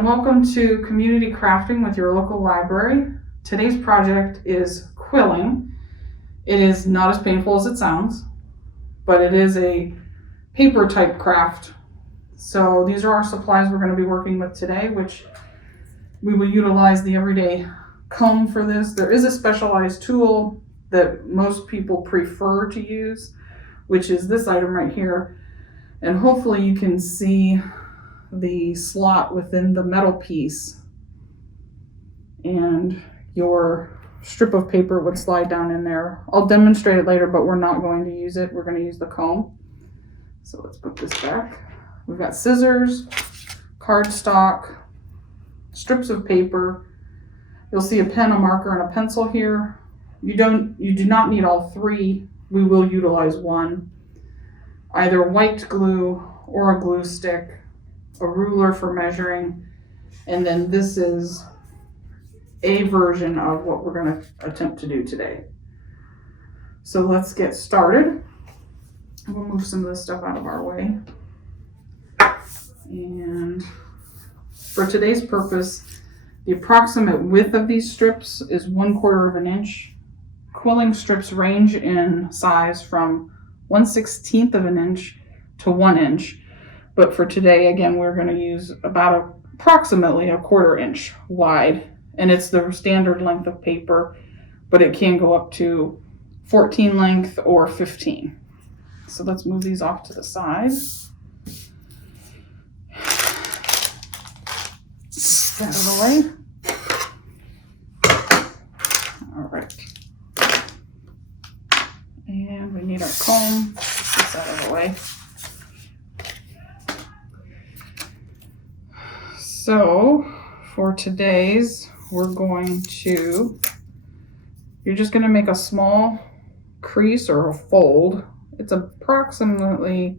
and welcome to Community Crafting with your local library. Today's project is quilling. It is not as painful as it sounds, but it is a paper type craft. So these are our supplies we're going to be working with today, which we will utilize the everyday comb for this. There is a specialized tool that most people prefer to use, which is this item right here. And hopefully you can see the slot within the metal piece, and your strip of paper would slide down in there. I'll demonstrate it later, but we're not going to use it. We're going to use the comb. So let's put this back. We've got scissors, cardstock, strips of paper. You'll see a pen, a marker, and a pencil here. You do not need all three. We will utilize one. Either white glue or a glue stick, a ruler for measuring, and then this is a version of what we're going to attempt to do today. So let's get started. We'll move some of this stuff out of our way. And for today's purpose, the approximate width of these strips is 1/4 of an inch. Quilling strips range in size from 1/16 of an inch to 1 inch. But for today, again, we're going to use about approximately 1/4 inch wide. And it's the standard length of paper, but it can go up to 14 length or 15. So let's move these off to the side. Get that out of the way. All right. And we need our comb. Get this out of the way. So for today's, you're just going to make a small crease or a fold. It's approximately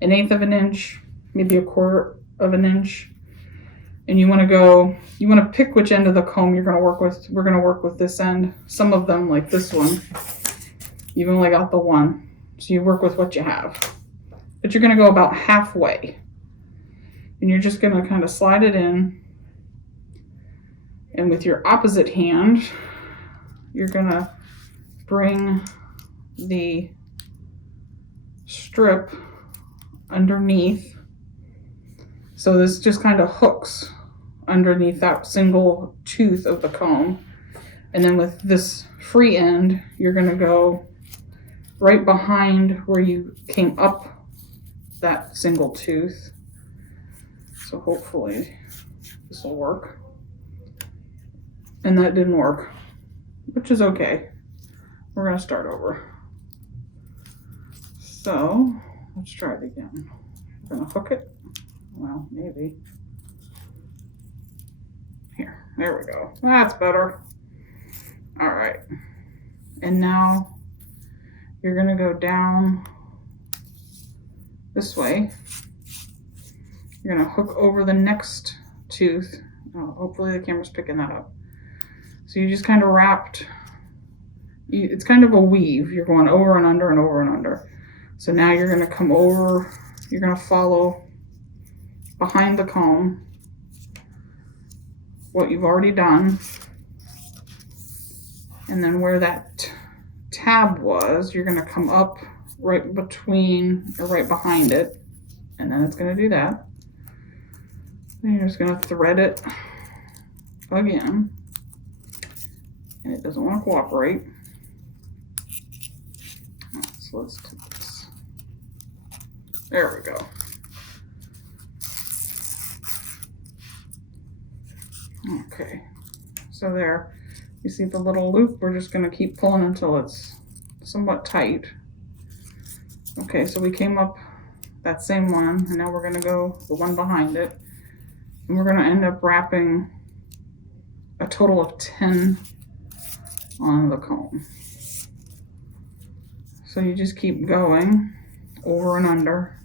1/8 of an inch, maybe 1/4 of an inch. And you want to pick which end of the comb you're going to work with. We're going to work with this end. Some of them, like this one, you've only got the one. So you work with what you have. But you're going to go about halfway. And you're just going to kind of slide it in. And with your opposite hand, you're going to bring the strip underneath. So this just kind of hooks underneath that single tooth of the comb. And then with this free end, you're going to go right behind where you came up that single tooth. So hopefully this will work. And that didn't work, which is okay. We're going to start over. So let's try it again. I'm going to hook it. Well, maybe. Here, there we go. That's better. All right. And now you're going to go down this way. You're going to hook over the next tooth. Oh, hopefully the camera's picking that up. So you just kind of wrapped. It's kind of a weave. You're going over and under and over and under. So now you're going to come over. You're going to follow behind the comb what you've already done. And then where that tab was, you're going to come up right between or right behind it. And then it's going to do that. And you're just going to thread it again. And it doesn't want to cooperate. Right, so let's do this. There we go. Okay, so there, you see the little loop. We're just going to keep pulling until it's somewhat tight. Okay, so we came up that same one, and now we're going to go the one behind it. And we're going to end up wrapping a total of 10 on the comb. So you just keep going over and under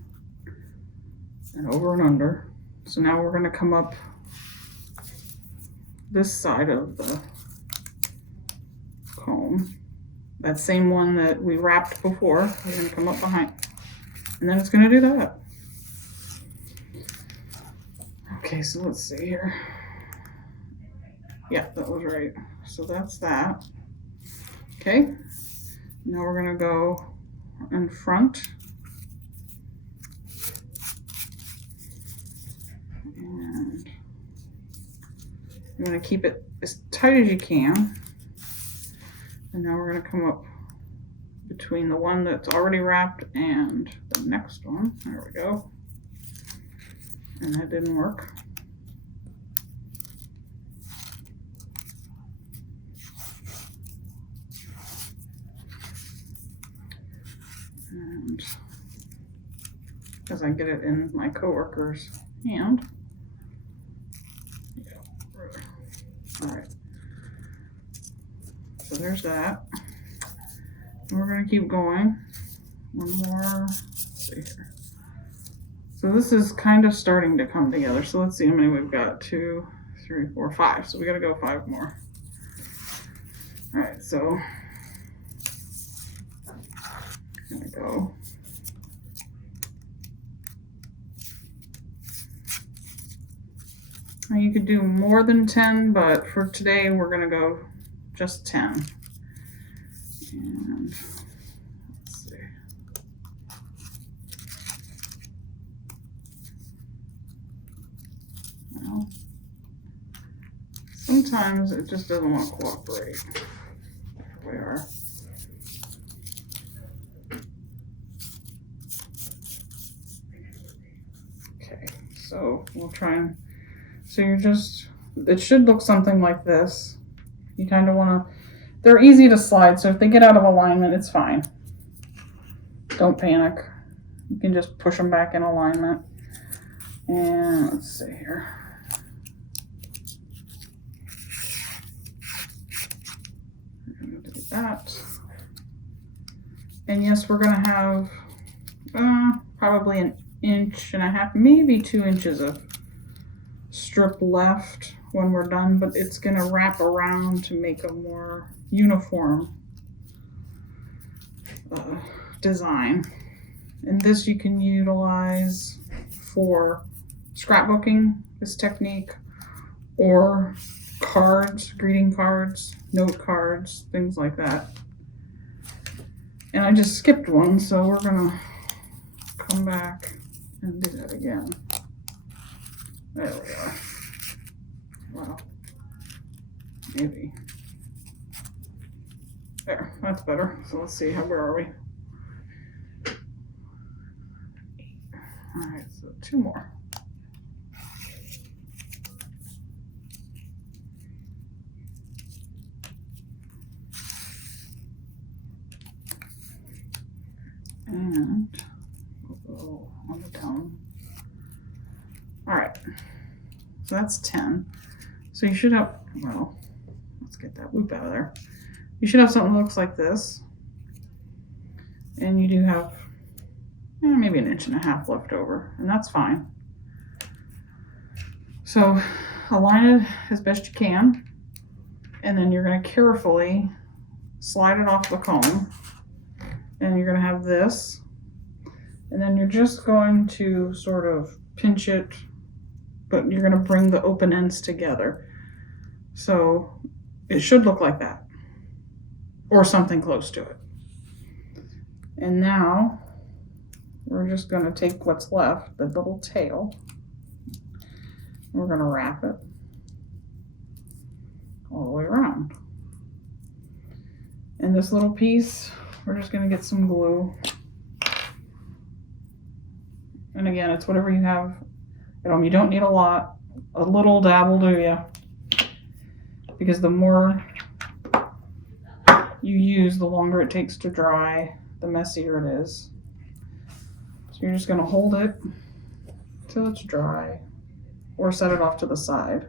and over and under. So now we're going to come up this side of the comb, that same one that we wrapped before. We're going to come up behind, and then it's going to do that. Okay, Okay, so let's see here. Yeah, that was right. So that's that. Okay, now we're gonna go in front. And you wanna keep it as tight as you can. And now we're gonna come up between the one that's already wrapped and the next one. There we go. And that didn't work. And as I get it in my coworker's hand. All right. So there's that. And we're gonna keep going. One more. Let's see here. So this is kind of starting to come together. So let's see how many we've got. 2, 3, 4, 5. So we gotta go 5 more. All right, so I'm gonna go. Now you could do more than 10, but for today we're gonna go just 10. And let's see. Well, sometimes it just doesn't want to cooperate. Here we are. Okay, so we'll try and, so you're just, it should look something like this. You kind of want to, they're easy to slide, so if they get out of alignment, it's fine. Don't panic. You can just push them back in alignment. And let's see here. We're going to do that. And yes, we're going to have probably 1.5 inches, maybe 2 inches of strip left when we're done, but it's going to wrap around to make a more uniform design. And this you can utilize for scrapbooking, this technique, or cards, greeting cards, note cards, things like that. And I just skipped one, so we're gonna come back and do that again. There we are. Wow. Maybe. There, that's better. So let's see, where are we? All right, so 2 more. And we'll go on the tone. All right, so that's 10. So you should have, well, let's get that loop out of there. You should have something that looks like this. And you do have maybe 1.5 inches left over, and that's fine. So align it as best you can, and then you're going to carefully slide it off the comb, and you're going to have this, and then you're just going to sort of pinch it, but you're going to bring the open ends together. So it should look like that, or something close to it. And now we're just going to take what's left, the little tail, and we're going to wrap it all the way around. And this little piece, we're just going to get some glue. And again, it's whatever you have at home. You don't need a lot. A little dab will do you. Because the more you use, the longer it takes to dry, the messier it is. So you're just going to hold it till it's dry, or set it off to the side.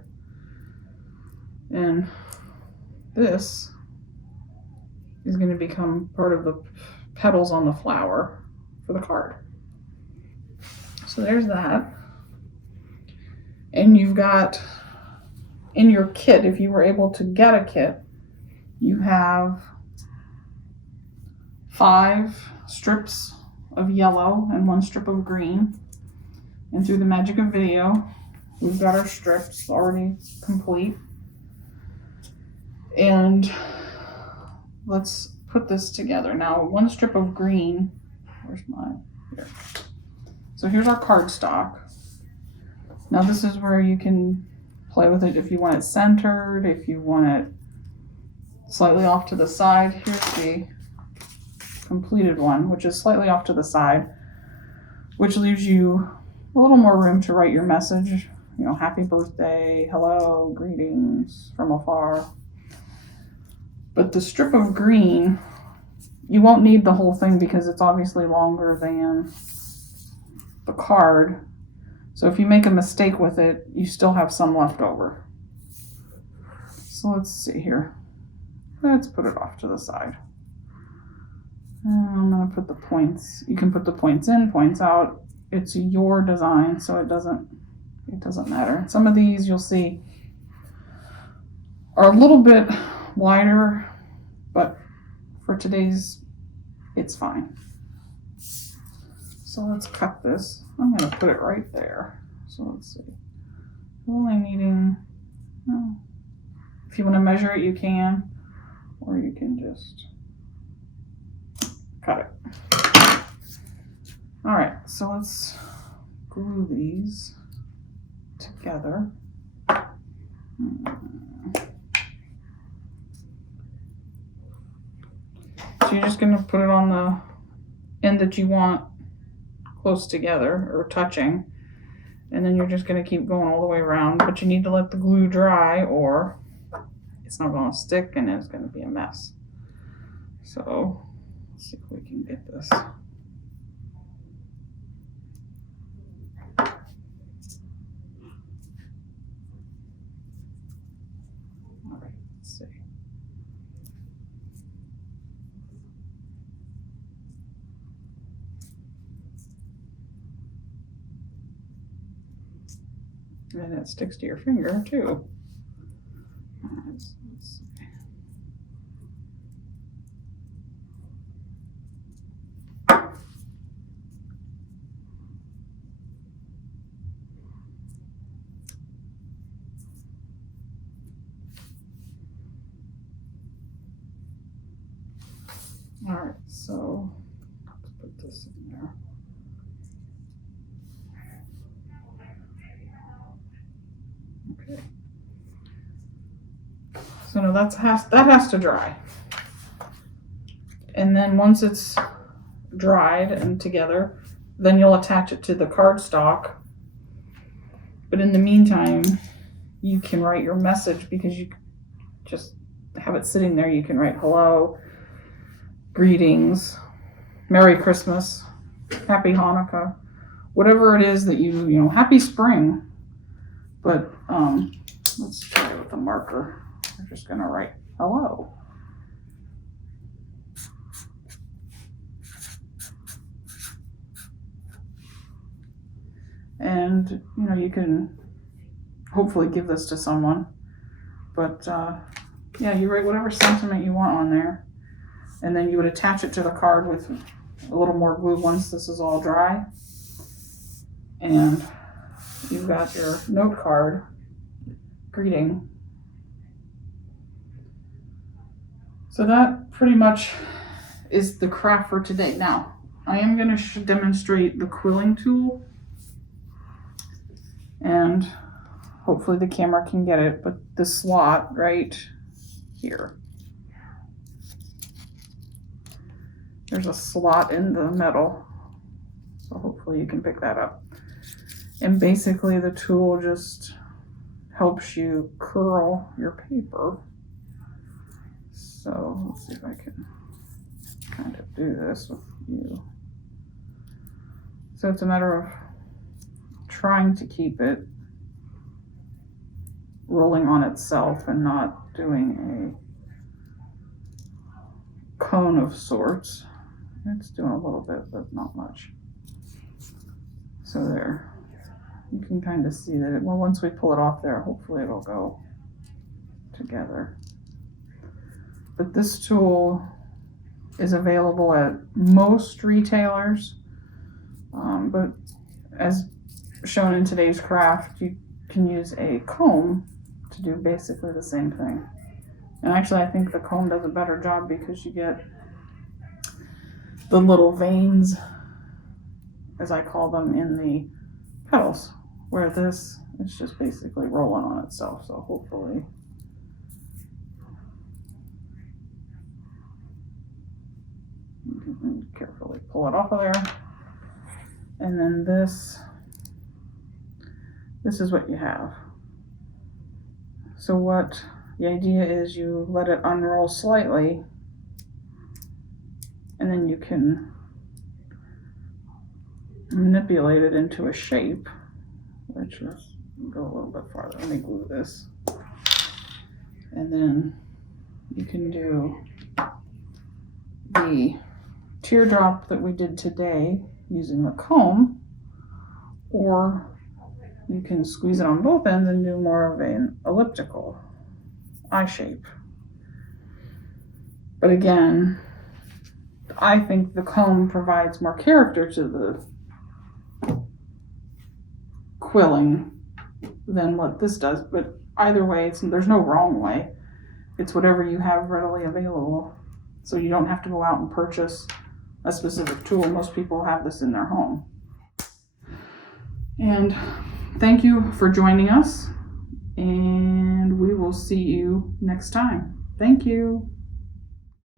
And this is going to become part of the petals on the flower for the card. So there's that. And you've got in your kit, if you were able to get a kit, you have 5 strips of yellow and 1 strip of green. And through the magic of video, we've got our strips already complete. And let's put this together. Now, one strip of green, where's mine? Here. So here's our cardstock. Now this is where you can play with it if you want it centered, if you want it slightly off to the side. Here's the completed one, which is slightly off to the side, which leaves you a little more room to write your message. You know, happy birthday, hello, greetings from afar. But the strip of green, you won't need the whole thing because it's obviously longer than the card. So if you make a mistake with it, you still have some left over. So let's see here. Let's put it off to the side. And I'm going to put the points. You can put the points in, points out. It's your design, so it doesn't matter. Some of these you'll see are a little bit wider, but for today's, it's fine. So let's cut this. I'm going to put it right there. So let's see. I'm only needing, oh, if you want to measure it, you can, or you can just cut it. All right, so let's glue these together. So you're just going to put it on the end that you want close together or touching, and then you're just going to keep going all the way around, but you need to let the glue dry or it's not going to stick and it's going to be a mess. So let's see if we can get this. All right, let's see. And it sticks to your finger too. All right, so let's see. All right, so let's put this in there. Okay. So now that has to dry. And then once it's dried and together, then you'll attach it to the cardstock. But in the meantime, you can write your message because you just have it sitting there. You can write hello, greetings, Merry Christmas, Happy Hanukkah, whatever it is that you know, Happy Spring. But let's try it with a marker. We're just going to write hello. And, you know, you can hopefully give this to someone. But, yeah, you write whatever sentiment you want on there. And then you would attach it to the card with a little more glue once this is all dry. And you've got your note card greeting. So that pretty much is the craft for today. Now, I am going to demonstrate the quilling tool. And hopefully the camera can get it, but the slot right here. There's a slot in the metal. So hopefully you can pick that up. And basically the tool just helps you curl your paper. So let's see if I can kind of do this with you. So it's a matter of trying to keep it rolling on itself and not doing a cone of sorts. It's doing a little bit, but not much. So there. You can kind of see that well, once we pull it off there, hopefully it'll go together. But this tool is available at most retailers, but as shown in today's craft, you can use a comb to do basically the same thing. And actually I think the comb does a better job because you get the little veins, as I call them, in the petals, where this is just basically rolling on itself. So hopefully you can carefully pull it off of there. And then this is what you have. So what the idea is, you let it unroll slightly, and then you can manipulate it into a shape, which is, go a little bit farther. Let me glue this. And then you can do the teardrop that we did today using the comb, or you can squeeze it on both ends and do more of an elliptical eye shape. But again, I think the comb provides more character to the quilling than what this does. But either way, there's no wrong way. It's whatever you have readily available. So you don't have to go out and purchase a specific tool. Most people have this in their home. And thank you for joining us, and we will see you next time. Thank you.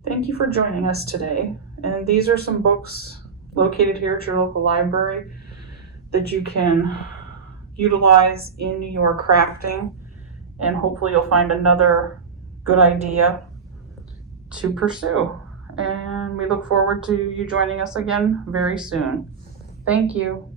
Thank you for joining us today. And these are some books located here at your local library that you can utilize in your crafting, and hopefully you'll find another good idea to pursue. And we look forward to you joining us again very soon. Thank you.